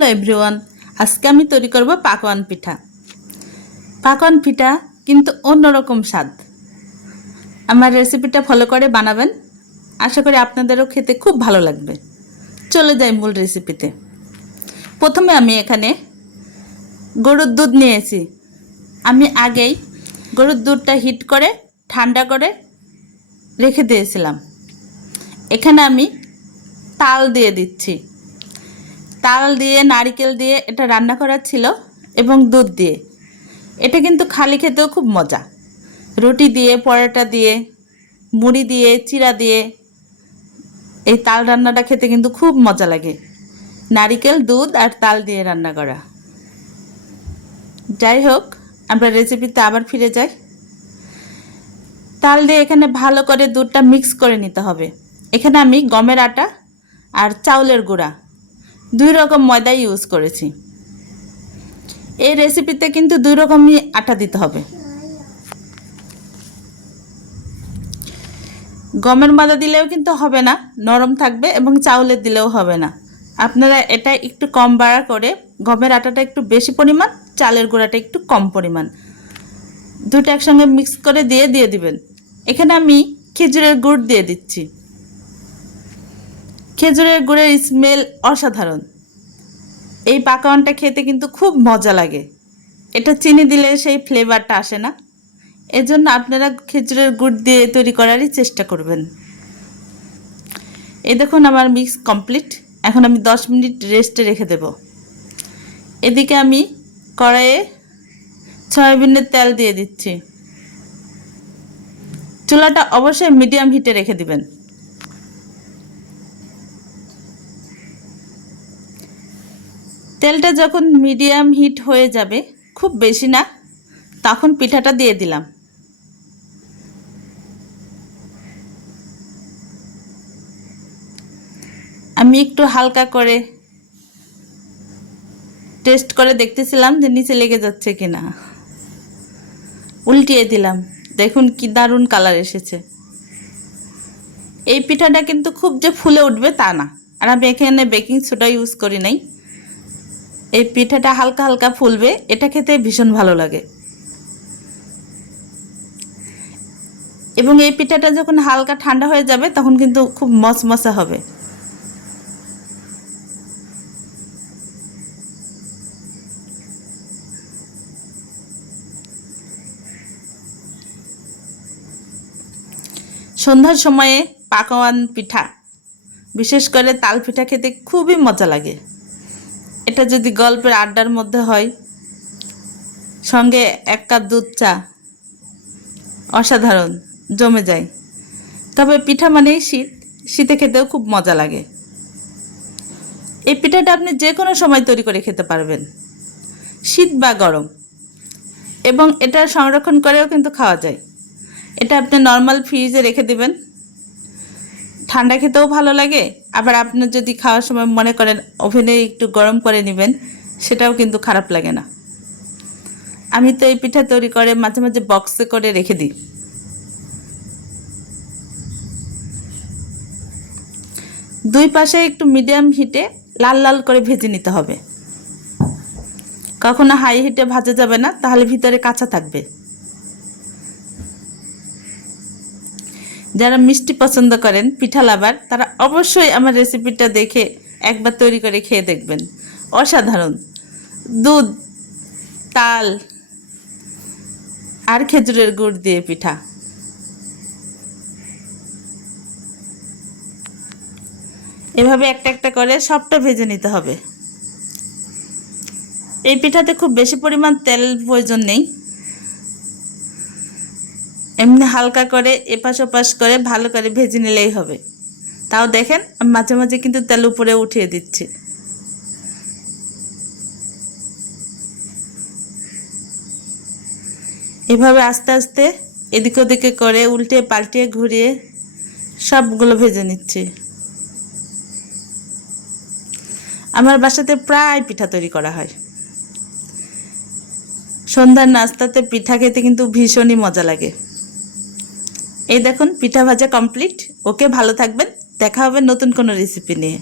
Hello everyone, আজকে আমি তৈরি করব পাকোয়ান পিঠা। পাকোয়ান পিঠা কিন্তু অন্যরকম স্বাদ। আমার রেসিপিটা ফলো করে বানাবেন। আশা করি আপনাদেরও খেতে খুব ভালো লাগবে। চলে যাই মূল রেসিপিতে প্রথমে আমি এখানে গরুর দুধ নিয়েছি। আমি আগেই গরুর দুধটা হিট করে, ঠান্ডা করে রেখে দিয়েছিলাম। এখানে আমি তাল দিয়ে দিচ্ছি। তাল দিয়ে, নারকেল দিয়ে এটা রান্না করা ছিল এবং দুধ দিয়ে। এটা কিন্তু খালি খেতেও খুব মজা। রুটি দিয়ে, পরোটা দিয়ে, মুড়ি দিয়ে চিরা দিয়ে এই তাল রান্নাটা খেতে কিন্তু খুব মজা লাগে। নারিকেল, দুধ আর তাল দিয়ে রান্না করা। যাই হোক, আমরা রেসিপিতে আবার ফিরে যাই। তাল দিয়ে এখানে ভালো করে দুধটা মিক্স করে নিতে হবে। এখানে আমি গমের আটা আর চাউলের গুঁড়া দুই রকম ময়দা ইউজ করেছি। এই রেসিপিতে কিন্তু দুই রকমই আটা দিতে হবে। গমের ময়দা দিলেও কিন্তু হবে না, নরম থাকবে এবং চাউলের দিলেও হবে না। আপনারা এটা একটু কম বাড়া করে গমের আটাটা একটু বেশি পরিমাণ, চালের গুঁড়াটা একটু কম পরিমাণ। দুটো একসঙ্গে মিক্স করে দিয়ে দিয়ে দিবেন। এখানে আমি খেজুরের গুড় দিয়ে দিচ্ছি। খেজুরের গুড়ের স্মেল অসাধারণ। এই পাকাওয়ানটা খেতে কিন্তু খুব মজা লাগে। এটা চিনি দিলে সেই ফ্লেভারটা আসে না। এজন্য আপনারা খেজুরের গুড় দিয়ে তৈরি করারই চেষ্টা করবেন। এ দেখুন আমার মিক্স কমপ্লিট এখন আমি দশ মিনিট রেস্টে রেখে দেব। এদিকে আমি কড়াইয়ে সয়াবিনের তেল দিয়ে দিচ্ছি। চুলাটা অবশ্যই মিডিয়াম হিটে রেখে দিবেন। তেলটা যখন মিডিয়াম হিট হয়ে যাবে, খুব বেশি না, তখন পিঠাটা দিয়ে দিলাম। আমি একটু হালকা করে টেস্ট করে দেখতেছিলাম যে নিচে লেগে যাচ্ছে কিনা। উল্টিয়ে দিলাম। দেখুন কি দারুণ কালার এসেছে। এই পিঠাটা কিন্তু খুব যে ফুলে উঠবে তা না। আর আমি এখানে বেকিং সোডা ইউজ করি নাই। এই পিঠাটা হালকা হালকা ফুলবে, এটা খেতে ভীষণ ভালো লাগে। এবং এই পিঠাটা যখন হালকা ঠান্ডা হয়ে যাবে, তখন কিন্তু খুব মচমচা হবে। সন্ধ্যার সময়ে পাকওয়ান পিঠা, বিশেষ করে তাল পিঠা খেতে খুবই মজা লাগে। এটা যদি গল্পের আড্ডার মধ্যে হয়, সঙ্গে এক কাপ দুধ চা, অসাধারণ, জমে যায়। তবে পিঠা মানেই শীত, শীতে খেতেও খুব মজা লাগে। এই পিঠাটা আপনি যে কোনো সময় তৈরি করে খেতে পারবেন। শীত বা গরম। এবং এটা সংরক্ষণ করেও কিন্তু খাওয়া যায়। এটা আপনি নর্মাল ফ্রিজে রেখে দিবেন। ঠান্ডা খেতেও ভালো লাগে। আবার আপনি যদি খাওয়ার সময় মনে করেন ওভেনে একটু গরম করে নেবেন, সেটাও কিন্তু খারাপ লাগে না। আমি তো এই পিঠা তৈরি করে মাঝে মাঝে বক্সে করে রেখে দিই। দুই পাশে একটু মিডিয়াম হিটে লাল লাল করে ভেজে নিতে হবে। কখনো হাই হিটে ভাজা যাবে না, তাহলে ভিতরে কাঁচা থাকবে। যারা মিষ্টি পছন্দ করেন, পিঠা লাভার, তারা অবশ্যই আমার রেসিপিটা দেখে একবার তৈরি করে খেয়ে দেখবেন। অসাধারণ। দুধ, তাল আর খেজুরের গুড় দিয়ে পিঠা। এভাবে একটা একটা করে সবটা ভেজে নিতে হবে। এই পিঠাতে খুব বেশি পরিমাণ তেল প্রয়োজন নেই। এমনি হালকা করে এপাশ ওপাশ করে ভালো করে ভেজে নিলেই হবে। তাও দেখেন মাঝে মাঝে কিন্তু তেল উপরে উঠিয়ে দিচ্ছি। এভাবে আস্তে আস্তে এদিক ওদিকে করে উল্টে পাল্টিয়ে ঘুরিয়ে সবগুলো ভেজে নিচ্ছি। আমার বাসাতে প্রায় পিঠা তৈরি করা হয়। সন্ধ্যার নাস্তাতে পিঠা খেতে কিন্তু ভীষণই মজা লাগে। এই দেখুন পিঠা ভাজা কমপ্লিট ওকে ভালো থাকবেন। দেখা হবে নতুন কোনো রেসিপি নিয়ে।